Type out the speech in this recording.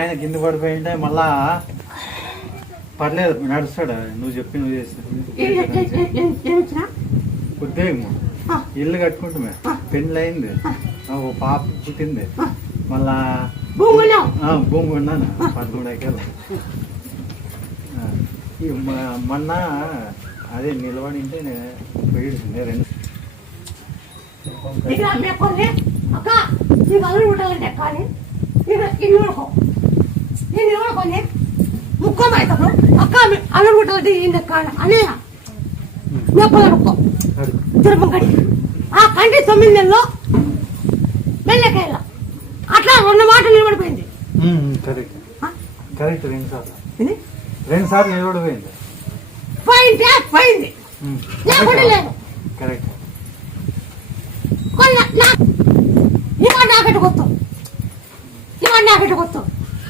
ఆయన కింద పడిపోయింటే మళ్ళా పర్లేదు నడుస్తాడు. నువ్వు చెప్పి నువ్వు చేస్తా ఉద్యోగం ఇల్లు కట్టుకుంటుమే పెళ్ళి అయింది, ఓ పాప పుట్టింది, మళ్ళా భూమి కొన్నాను 13 ఎకరాలు. మొన్న అదే నిలబడింటే పోయింది 2 ముక్కోమైతాడు అక్క అల్లగుంటే అనే మెప్పలనుకో తిరుపతి ఆ కంటి 9 నెలల్లో వెళ్ళకాయల అట్లా 2 మాటలు నిలబడిపోయింది. కరెక్ట్ కరెక్ట్ 2 సార్లు నిలబడిపోయింది. పోయింది లేకుండా లేదు. కరెక్ట్ కొన్న